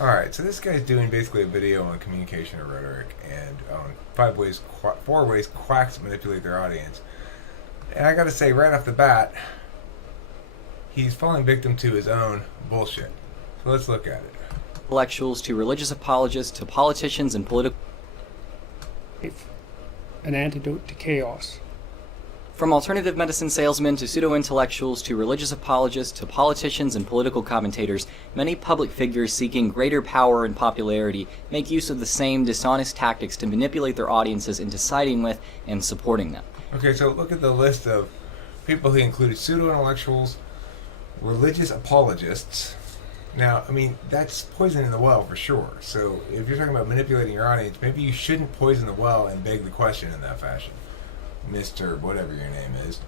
Alright, so this guy's doing basically a video on communication and rhetoric and on 4 ways quacks manipulate their audience. And I gotta say, right off the bat, he's falling victim to his own bullshit. So let's look at it. Intellectuals to religious apologists to politicians and political... An antidote to chaos. From alternative medicine salesmen to pseudo-intellectuals to religious apologists to politicians and political commentators, many public figures seeking greater power and popularity make use of the same dishonest tactics to manipulate their audiences into siding with and supporting them. Okay, so look at the list of people he included: pseudo-intellectuals, religious apologists. Now, I mean, that's poisoning the well for sure. So if you're talking about manipulating your audience, maybe you shouldn't poison the well and beg the question in that fashion. Mr. whatever your name is.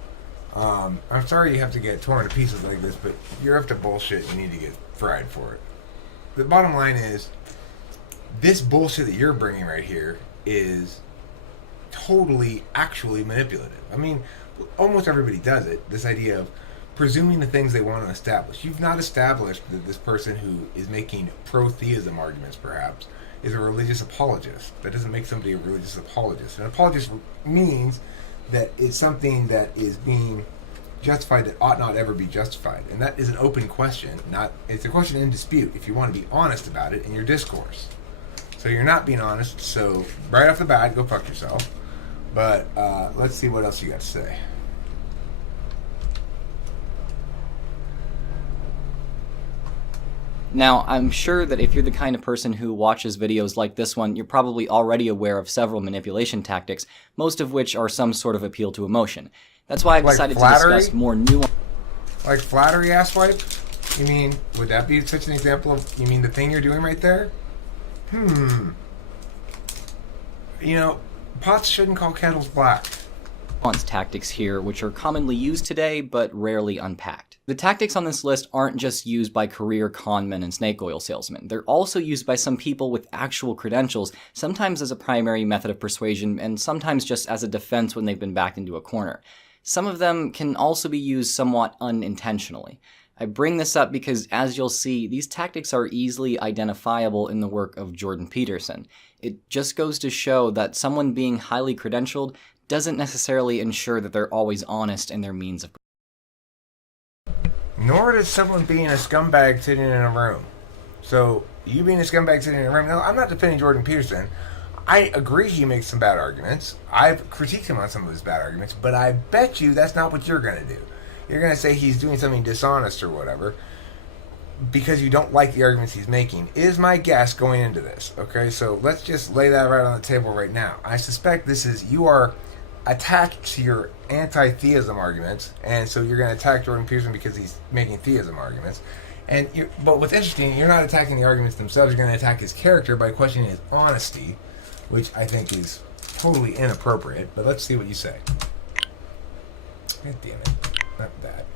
I'm sorry you have to get torn to pieces like this, but you're up to bullshit. You need to get fried for it. The bottom line is, this bullshit that you're bringing right here is totally actually manipulative. I mean, almost everybody does it. This idea of presuming the things they want to establish. You've not established that this person who is making pro-theism arguments, perhaps, is a religious apologist. That doesn't make somebody a religious apologist. An apologist means that it's something that is being justified that ought not ever be justified. And that is an open question. It's a question in dispute if you want to be honest about it in your discourse. So you're not being honest, so right off the bat, go fuck yourself. But let's see what else you got to say. Now, I'm sure that if you're the kind of person who watches videos like this one, you're probably already aware of several manipulation tactics, most of which are some sort of appeal to emotion. That's why I've decided to discuss more nuanced... Like flattery, asswipe? You mean, would that be such an example of, you mean the thing you're doing right there? You know, pots shouldn't call kettles black. Tactics here, which are commonly used today, but rarely unpacked. The tactics on this list aren't just used by career conmen and snake oil salesmen. They're also used by some people with actual credentials, sometimes as a primary method of persuasion, and sometimes just as a defense when they've been backed into a corner. Some of them can also be used somewhat unintentionally. I bring this up because, as you'll see, these tactics are easily identifiable in the work of Jordan Peterson. It just goes to show that someone being highly credentialed doesn't necessarily ensure that they're always honest in their means of... Nor does someone being a scumbag sitting in a room. So, you being a scumbag sitting in a room... Now, I'm not defending Jordan Peterson. I agree he makes some bad arguments. I've critiqued him on some of his bad arguments, but I bet you that's not what you're going to do. You're going to say he's doing something dishonest or whatever because you don't like the arguments he's making, is my guess going into this. Okay, so let's just lay that right on the table right now. I suspect you are attached to your anti-theism arguments, and so you're going to attack Jordan Peterson because he's making theism arguments. But what's interesting, you're not attacking the arguments themselves, you're going to attack his character by questioning his honesty, which I think is totally inappropriate. But let's see what you say. God damn it. Not that.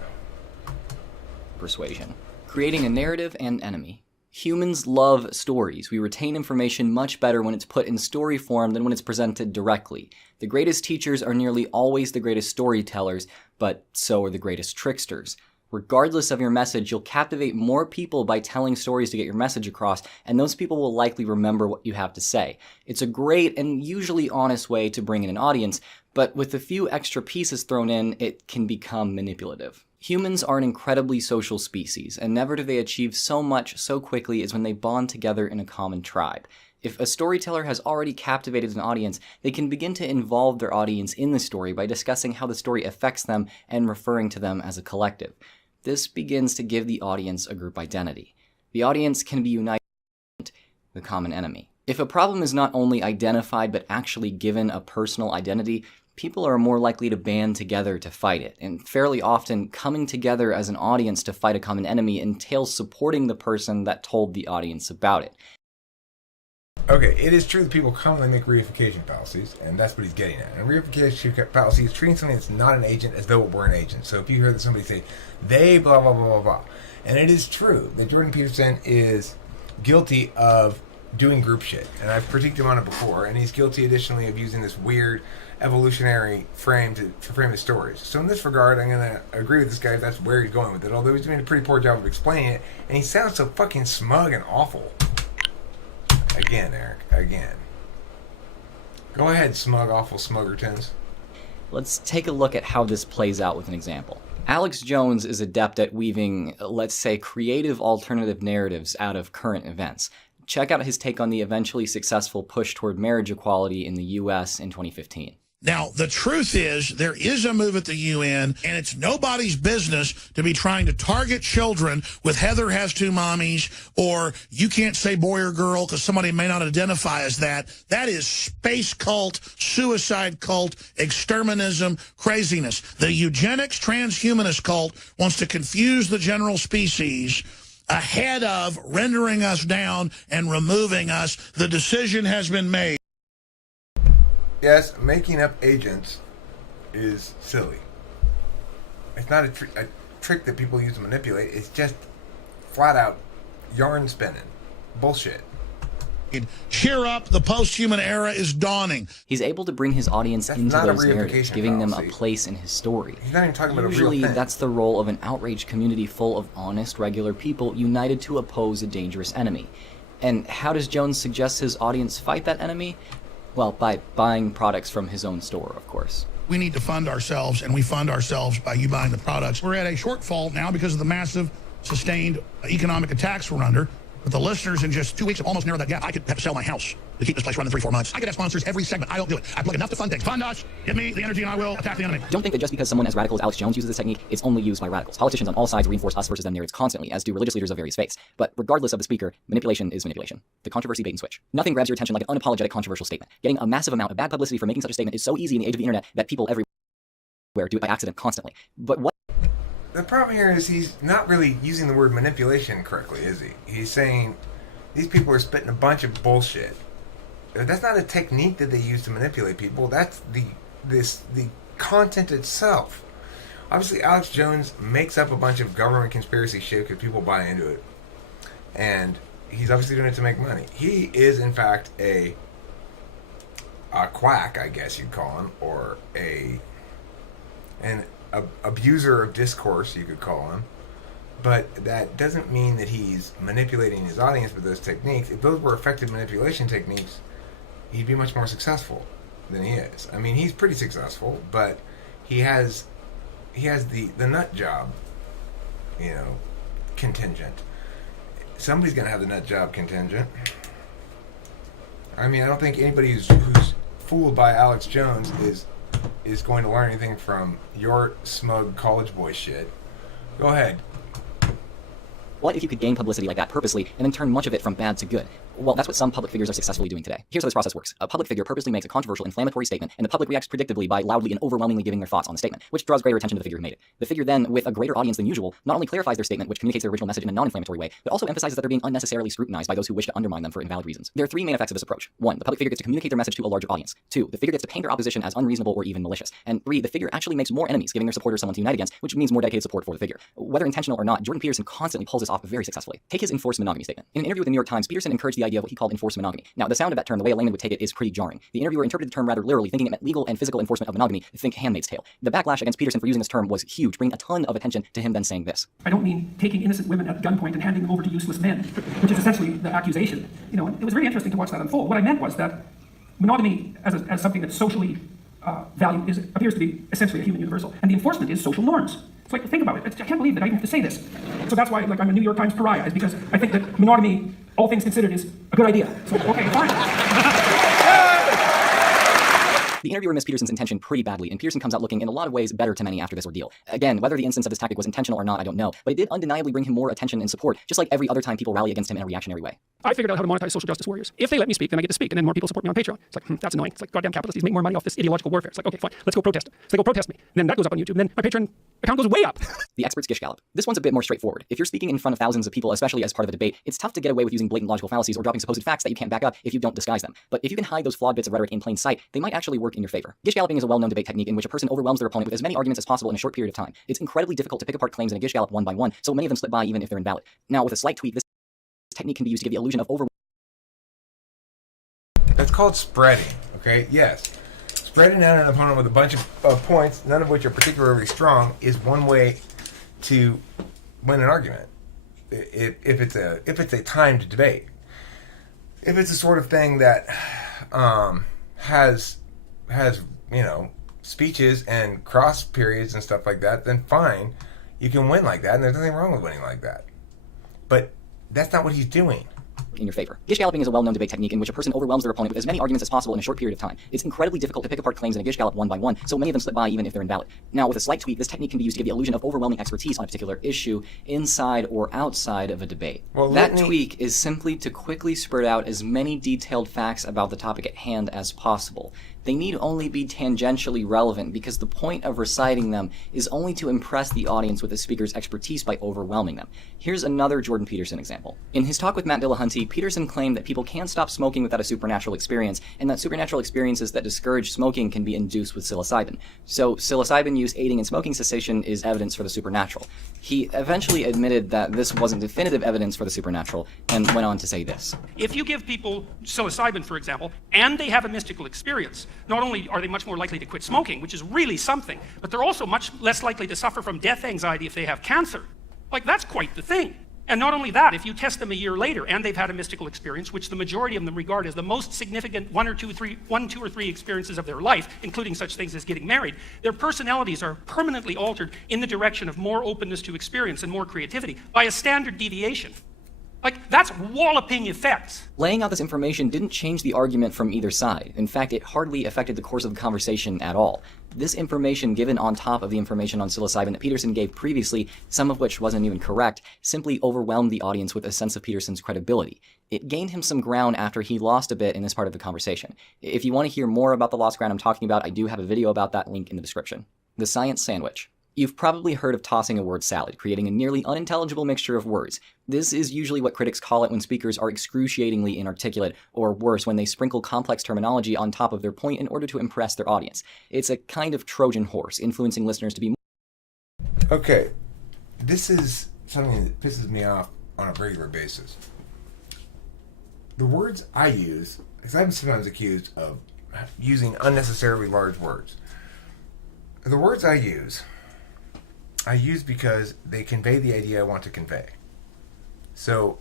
Persuasion. Creating a narrative and enemy. Humans love stories. We retain information much better when it's put in story form than when it's presented directly. The greatest teachers are nearly always the greatest storytellers, but so are the greatest tricksters. Regardless of your message, you'll captivate more people by telling stories to get your message across, and those people will likely remember what you have to say. It's a great and usually honest way to bring in an audience, but with a few extra pieces thrown in, it can become manipulative. Humans are an incredibly social species, and never do they achieve so much so quickly as when they bond together in a common tribe. If a storyteller has already captivated an audience, they can begin to involve their audience in the story by discussing how the story affects them and referring to them as a collective. This begins to give the audience a group identity. The audience can be united with the common enemy. If a problem is not only identified but actually given a personal identity, people are more likely to band together to fight it, and fairly often coming together as an audience to fight a common enemy entails supporting the person that told the audience about it. Okay, it is true that people commonly make reification fallacies, and that's what he's getting at. And reification fallacy is treating something that's not an agent as though it were an agent. So if you hear that somebody say, they blah, blah, blah, blah, blah, and it is true that Jordan Peterson is guilty of doing group shit, and I've critiqued him on it before, and he's guilty additionally of using this weird evolutionary frame to frame his stories. So in this regard, I'm going to agree with this guy if that's where he's going with it, although he's doing a pretty poor job of explaining it, and he sounds so fucking smug and awful. Again, Eric. Again. Go ahead, smug, awful smuggertons. Let's take a look at how this plays out with an example. Alex Jones is adept at weaving, let's say, creative alternative narratives out of current events. Check out his take on the eventually successful push toward marriage equality in the US in 2015. Now, the truth is there is a move at the UN, and it's nobody's business to be trying to target children with Heather has two mommies, or you can't say boy or girl because somebody may not identify as that. That is space cult, suicide cult, exterminism, craziness. The eugenics transhumanist cult wants to confuse the general species ahead of rendering us down and removing us. The decision has been made. Yes, making up agents is silly. It's not a trick that people use to manipulate. It's just flat out yarn spinning. Bullshit. Cheer up, the post-human era is dawning. He's able to bring his audience That's into not a those narratives, reification giving them a fallacy. place in his story. He's not even talking about a real Usually, thing. that's the role of an outraged community full of honest, regular people united to oppose a dangerous enemy. And how does Jones suggest his audience fight that enemy? Well, by buying products from his own store, of course. We need to fund ourselves, and we fund ourselves by you buying the products. We're at a shortfall now because of the massive, sustained economic attacks we're under. But the listeners in just 2 weeks have almost narrowed that gap. I could have to sell my house to keep this place running 3-4 months. I could have sponsors every segment. I don't do it. I plug enough to fund things. Fund us. Give me the energy and I will attack the enemy. Don't think that just because someone as radical as Alex Jones uses this technique, it's only used by radicals. Politicians on all sides reinforce us versus them narratives constantly, as do religious leaders of various faiths. But regardless of the speaker, manipulation is manipulation. The controversy bait and switch. Nothing grabs your attention like an unapologetic controversial statement. Getting a massive amount of bad publicity for making such a statement is so easy in the age of the internet that people everywhere do it by accident constantly. But what The problem here is he's not really using the word manipulation correctly, is he? He's saying these people are spitting a bunch of bullshit. That's not a technique that they use to manipulate people. That's the content itself. Obviously, Alex Jones makes up a bunch of government conspiracy shit because people buy into it. And he's obviously doing it to make money. He is, in fact, a quack, I guess you'd call him, or an abuser of discourse, you could call him. But that doesn't mean that he's manipulating his audience with those techniques. If those were effective manipulation techniques, he'd be much more successful than he is. I mean, he's pretty successful, but he has the nut job, contingent. Somebody's going to have the nut job contingent. I mean, I don't think anybody who's fooled by Alex Jones is going to learn anything from your smug college boy shit. Go ahead. What if you could gain publicity like that purposely and then turn much of it from bad to good? Well, that's what some public figures are successfully doing today. Here's how this process works. A public figure purposely makes a controversial, inflammatory statement, and the public reacts predictably by loudly and overwhelmingly giving their thoughts on the statement, which draws greater attention to the figure who made it. The figure then, with a greater audience than usual, not only clarifies their statement, which communicates their original message in a non-inflammatory way, but also emphasizes that they're being unnecessarily scrutinized by those who wish to undermine them for invalid reasons. There are three main effects of this approach. 1, the public figure gets to communicate their message to a larger audience. 2, the figure gets to paint their opposition as unreasonable or even malicious. And 3, the figure actually makes more enemies, giving their supporters someone to unite against, which means more dedicated support for the figure. Whether intentional or not, Jordan Peterson constantly pulls this off very successfully. Take his enforced monogamy statement. In an interview with the New York Times, Peterson encouraged the idea of what he called enforced monogamy. Now, the sound of that term, the way a layman would take it, is pretty jarring. The interviewer interpreted the term rather literally, thinking it meant legal and physical enforcement of monogamy. Think Handmaid's Tale. The backlash against Peterson for using this term was huge, bringing a ton of attention to him then saying this. I don't mean taking innocent women at gunpoint and handing them over to useless men, which is essentially the accusation. And it was very interesting to watch that unfold. What I meant was that monogamy as something that's socially valued appears to be essentially a human universal, and the enforcement is social norms. It's like, think about it. I can't believe that I even have to say this. So that's why, I'm a New York Times pariah, is because I think that monogamy, all things considered, is a good idea. So, okay, fine. The interviewer missed Peterson's intention pretty badly, and Peterson comes out looking in a lot of ways better to many after this ordeal. Again, whether the instance of this tactic was intentional or not, I don't know, but it did undeniably bring him more attention and support, just like every other time people rally against him in a reactionary way. I figured out how to monetize social justice warriors. If they let me speak, then I get to speak, and then more people support me on Patreon. It's like, that's annoying. It's like, goddamn capitalists make more money off this ideological warfare. It's like, okay, fine, let's go protest. So they go protest me. And then that goes up on YouTube, and then my Patreon account goes way up. The expert's gish gallop. This one's a bit more straightforward. If you're speaking in front of thousands of people, especially as part of a debate, it's tough to get away with using blatant logical fallacies or dropping supposed facts that you can't back up if you don't disguise them. But if you can hide those flawed bits of rhetoric in plain sight, they might actually work in your favor. Gish galloping is a well-known debate technique in which a person overwhelms their opponent with as many arguments as possible in a short period of time. It's incredibly difficult to pick apart claims in a gish gallop one by one, so many of them slip by even if they're invalid. Now, with a slight tweak, this technique can be used to give the illusion of overwhelming. That's called spreading, okay? Yes. Spreading out an opponent with a bunch of points, none of which are particularly strong, is one way to win an argument. If it's a timed debate. if it's the sort of thing that has speeches and cross periods and stuff like that, then fine, you can win like that, and there's nothing wrong with winning like that. But that's not what he's doing. In your favor. Gish galloping is a well-known debate technique in which a person overwhelms their opponent with as many arguments as possible in a short period of time. It's incredibly difficult to pick apart claims in a Gish gallop one by one, so many of them slip by even if they're invalid. Now, with a slight tweak, this technique can be used to give the illusion of overwhelming expertise on a particular issue inside or outside of a debate. Well, that tweak is simply to quickly spurt out as many detailed facts about the topic at hand as possible. They need only be tangentially relevant because the point of reciting them is only to impress the audience with the speaker's expertise by overwhelming them. Here's another Jordan Peterson example. In his talk with Matt Dillahunty, Peterson claimed that people can't stop smoking without a supernatural experience, and that supernatural experiences that discourage smoking can be induced with psilocybin. So psilocybin use aiding in smoking cessation is evidence for the supernatural. He eventually admitted that this wasn't definitive evidence for the supernatural, and went on to say this. If you give people psilocybin, for example, and they have a mystical experience, not only are they much more likely to quit smoking, which is really something, but they're also much less likely to suffer from death anxiety if they have cancer. Like, that's quite the thing. And not only that, if you test them a year later and they've had a mystical experience, which the majority of them regard as the most significant one, two, or three experiences of their life, including such things as getting married, their personalities are permanently altered in the direction of more openness to experience and more creativity by a standard deviation. Like, that's walloping effects. Laying out this information didn't change the argument from either side. In fact, it hardly affected the course of the conversation at all. This information given on top of the information on psilocybin that Peterson gave previously, some of which wasn't even correct, simply overwhelmed the audience with a sense of Peterson's credibility. It gained him some ground after he lost a bit in this part of the conversation. If you want to hear more about the lost ground I'm talking about, I do have a video about that, link in the description. The science sandwich. You've probably heard of tossing a word salad, creating a nearly unintelligible mixture of words. This is usually what critics call it when speakers are excruciatingly inarticulate, or worse, when they sprinkle complex terminology on top of their point in order to impress their audience. It's a kind of Trojan horse, influencing listeners to be more... Okay, this is something that pisses me off on a regular basis. The words I use, because I'm sometimes accused of using unnecessarily large words. The words I use because they convey the idea I want to convey. So,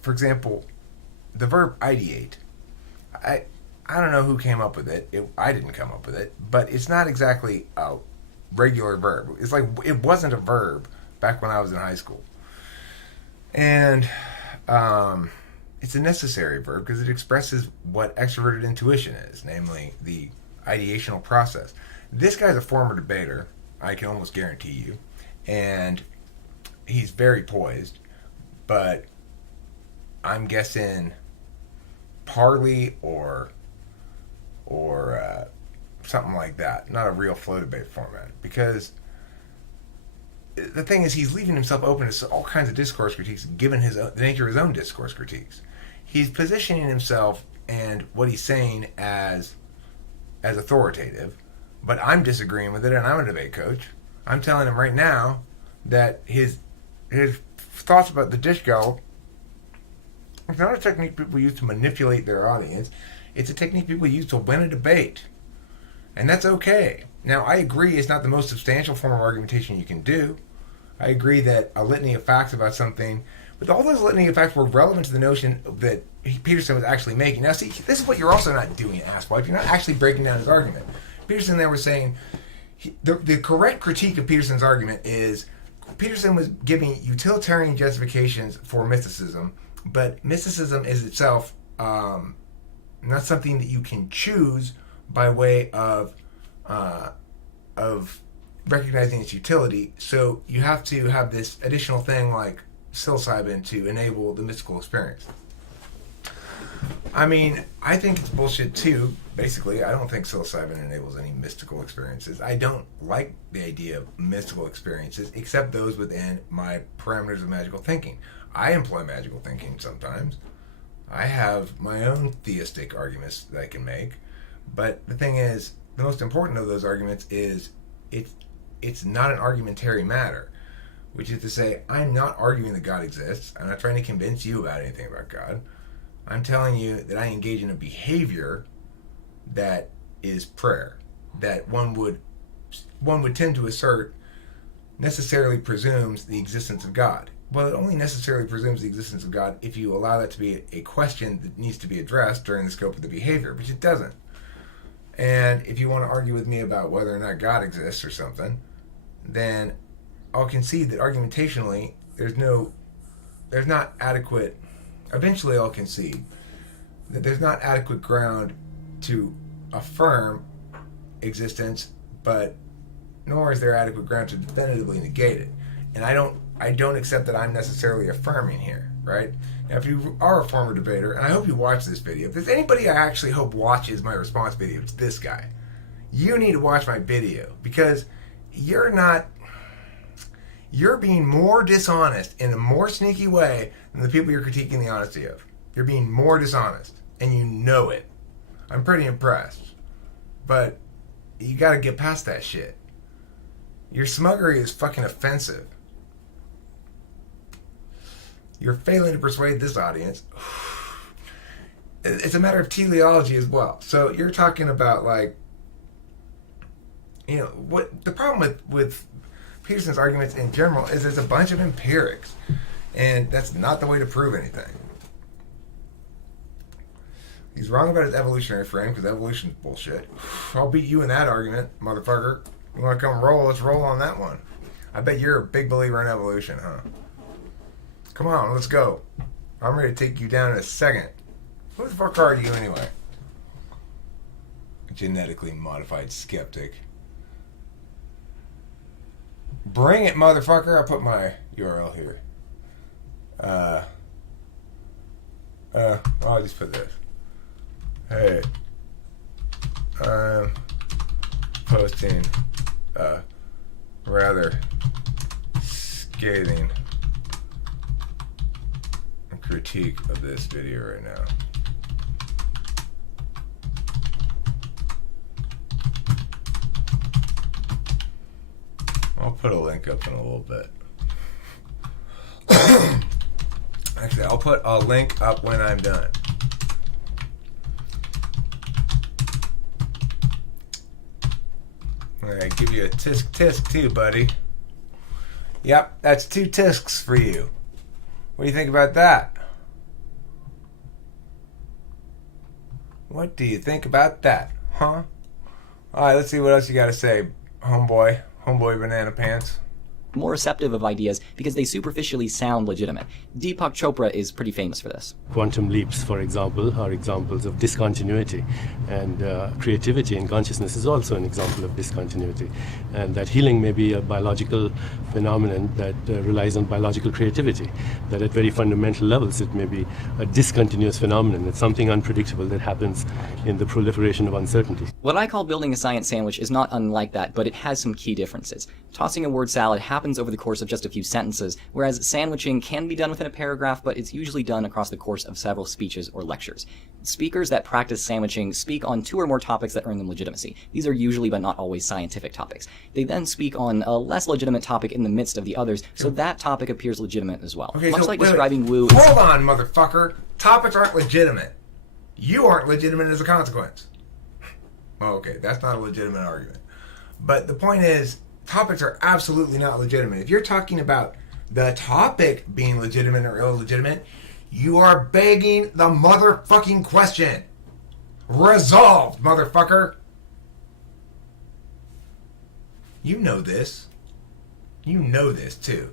for example, the verb ideate. I don't know who came up with it. I didn't come up with it, but it's not exactly a regular verb. It's like, it wasn't a verb back when I was in high school. And it's a necessary verb because it expresses what extroverted intuition is, namely the ideational process. This guy's a former debater, I can almost guarantee you, and he's very poised, but I'm guessing parley or something like that, not a real flow debate format, because the thing is, he's leaving himself open to all kinds of discourse critiques given the nature of his own discourse critiques. He's positioning himself and what he's saying as authoritative, but I'm disagreeing with it, and I'm a debate coach. I'm telling him right now that his thoughts about the dish gallop, it's not a technique people use to manipulate their audience. It's a technique people use to win a debate. And that's okay. Now, I agree it's not the most substantial form of argumentation you can do. I agree that a litany of facts about something, but all those litany of facts were relevant to the notion that Peterson was actually making. Now, see, this is what you're also not doing, asswipe. You're not actually breaking down his argument. Peterson there was saying, the correct critique of Peterson's argument is Peterson was giving utilitarian justifications for mysticism, but mysticism is itself not something that you can choose by way of recognizing its utility. So you have to have this additional thing like psilocybin to enable the mystical experience. I mean, I think it's bullshit too. Basically, I don't think psilocybin enables any mystical experiences. I don't like the idea of mystical experiences, except those within my parameters of magical thinking. I employ magical thinking sometimes. I have my own theistic arguments that I can make. But the thing is, the most important of those arguments is it's not an argumentary matter, which is to say, I'm not arguing that God exists. I'm not trying to convince you about anything about God. I'm telling you that I engage in a behavior that is prayer, that one would tend to assert necessarily presumes the existence of God. Well, it only necessarily presumes the existence of God if you allow that to be a question that needs to be addressed during the scope of the behavior, which it doesn't. And if you want to argue with me about whether or not God exists or something, then I'll concede that argumentationally there's not adequate, eventually I'll concede that there's not adequate ground to affirm existence, but nor is there adequate ground to definitively negate it. And I don't accept that I'm necessarily affirming here, right? Now, if you are a former debater, and I hope you watch this video, if there's anybody I actually hope watches my response video, it's this guy. You need to watch my video, because you're being more dishonest in a more sneaky way than the people you're critiquing the honesty of. You're being more dishonest, and you know it. I'm pretty impressed. But you gotta get past that shit. Your smuggery is fucking offensive. You're failing to persuade this audience. It's a matter of teleology as well. So you're talking about, like, you know, what the problem with Peterson's arguments in general is it's a bunch of empirics, and that's not the way to prove anything. He's wrong about his evolutionary frame, because evolution's bullshit. I'll beat you in that argument, motherfucker. You want to come roll? Let's roll on that one. I bet you're a big believer in evolution, huh? Come on, let's go. I'm ready to take you down in a second. Who the fuck are you anyway? Genetically modified skeptic. Bring it, motherfucker. I'll put my URL here. I'll just put this. Hey, I'm posting a rather scathing critique of this video right now. I'll put a link up in a little bit. Actually, I'll put a link up when I'm done. Alright, give you a tisk too, buddy. Yep, that's 2 tisks for you. What do you think about that? What do you think about that, huh? Alright, let's see what else you got to say, homeboy banana pants. More receptive of ideas because they superficially sound legitimate. Deepak Chopra is pretty famous for this. Quantum leaps, for example, are examples of discontinuity, and creativity in consciousness is also an example of discontinuity, and that healing may be a biological phenomenon that relies on biological creativity, that at very fundamental levels it may be a discontinuous phenomenon. It's something unpredictable that happens in the proliferation of uncertainty. What I call building a science sandwich is not unlike that, but it has some key differences. Tossing a word salad happens over the course of just a few sentences, whereas sandwiching can be done within a paragraph, but it's usually done across the course of several speeches or lectures. Speakers that practice sandwiching speak on 2 or more topics that earn them legitimacy. These are usually, but not always, scientific topics. They then speak on a less legitimate topic in the midst of the others, so that topic appears legitimate as well. Okay, Much so like wait, describing woo. Hold on, motherfucker. Topics aren't legitimate. You aren't legitimate as a consequence. Oh, okay, that's not a legitimate argument. But the point is, topics are absolutely not legitimate. If you're talking about the topic being legitimate or illegitimate, you are begging the motherfucking question. Resolved, motherfucker. You know this. You know this, too,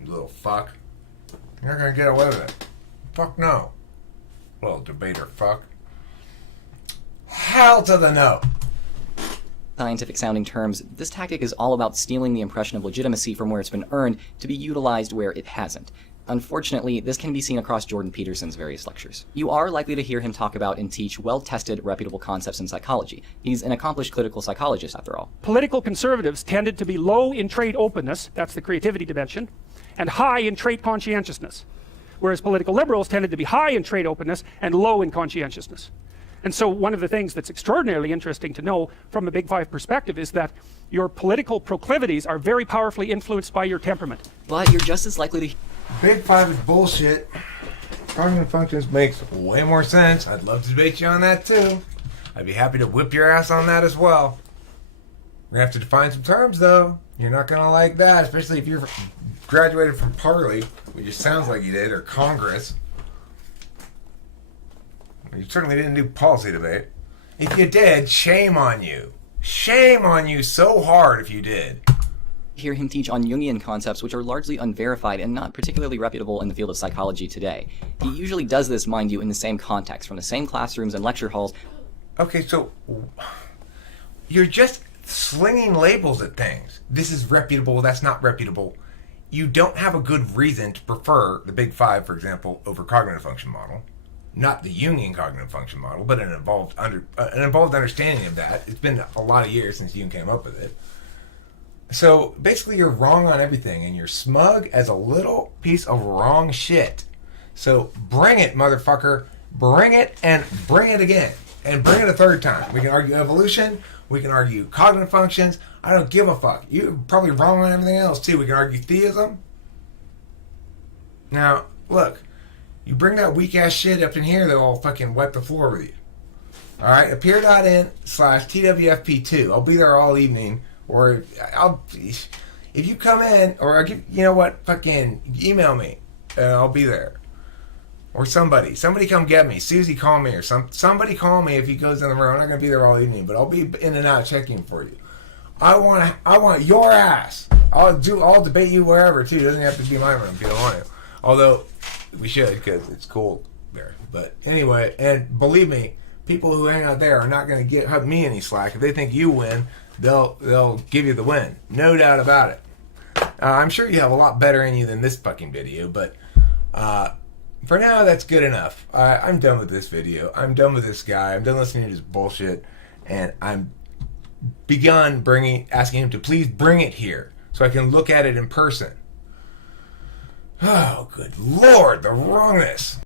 you little fuck. You're not gonna get away with it. Fuck no. Little debater fuck. Hell to the no. Scientific sounding terms, this tactic is all about stealing the impression of legitimacy from where it's been earned to be utilized where it hasn't. Unfortunately, this can be seen across Jordan Peterson's various lectures. You are likely to hear him talk about and teach well-tested, reputable concepts in psychology. He's an accomplished clinical psychologist, after all. Political conservatives tended to be low in trait openness, that's the creativity dimension, and high in trait conscientiousness, whereas political liberals tended to be high in trait openness and low in conscientiousness. And so one of the things that's extraordinarily interesting to know from a Big Five perspective is that your political proclivities are very powerfully influenced by your temperament. But you're just as likely to... Big Five is bullshit. Cognitive functions makes way more sense. I'd love to debate you on that too. I'd be happy to whip your ass on that as well. We're gonna have to define some terms though. You're not gonna like that, especially if you're graduated from Parley, which just sounds like you did, or Congress. You certainly didn't do policy debate. If you did, shame on you. Shame on you so hard if you did. Hear him teach on Jungian concepts which are largely unverified and not particularly reputable in the field of psychology today. He usually does this, mind you, in the same context, from the same classrooms and lecture halls. Okay, so you're just slinging labels at things. This is reputable, that's not reputable. You don't have a good reason to prefer the Big Five, for example, over cognitive function model. Not the Jungian cognitive function model, but an involved understanding of that. It's been a lot of years since Jung came up with it. So basically you're wrong on everything, and you're smug as a little piece of wrong shit. So bring it, motherfucker. Bring it and bring it again. And bring it a third time. We can argue evolution. We can argue cognitive functions. I don't give a fuck. You're probably wrong on everything else too. We can argue theism. Now, look. You bring that weak ass shit up in here, they'll all fucking wipe the floor with you. Alright, appear.in/TWFP2. I'll be there all evening. Or if you come in, or I'll give, you know what, fucking email me, and I'll be there. Or somebody come get me. Susie, call me, or somebody call me if he goes in the room. I'm not gonna be there all evening, but I'll be in and out checking for you. I want your ass. I'll debate you wherever too. It doesn't have to be my room if you don't want to. Although we should, because it's cold there. But anyway, and believe me, people who hang out there are not going to give me any slack. If they think you win, they'll give you the win. No doubt about it. I'm sure you have a lot better in you than this fucking video, but for now, that's good enough. I'm done with this video. I'm done with this guy. I'm done listening to his bullshit, and I'm asking him to please bring it here so I can look at it in person. Oh, good Lord, the wrongness.